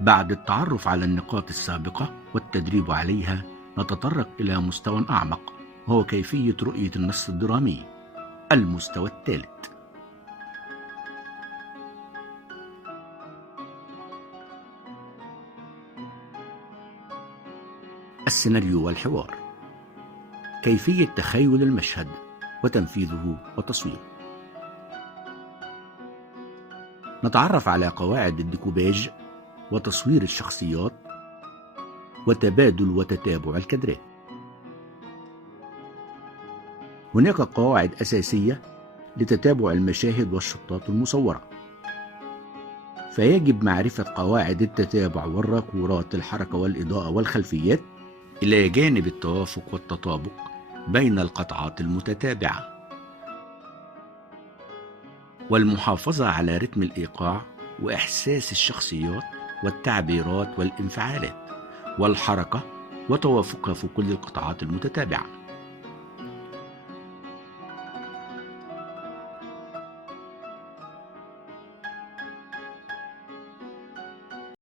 بعد التعرف على النقاط السابقة والتدريب عليها، نتطرق إلى مستوى أعمق، وهو كيفية رؤية النص الدرامي. المستوى الثالث: السيناريو والحوار، كيفية تخيل المشهد وتنفيذه وتصويره. نتعرف على قواعد الديكوباج وتصوير الشخصيات وتبادل وتتابع الكادرات. هناك قواعد أساسية لتتابع المشاهد والشطات المصورة، فيجب معرفة قواعد التتابع والراكورات الحركة والإضاءة والخلفيات، إلى جانب التوافق والتطابق بين القطعات المتتابعة، والمحافظة على رتم الإيقاع وإحساس الشخصيات والتعبيرات والانفعالات والحركة وتوافقها في كل القطعات المتتابعة.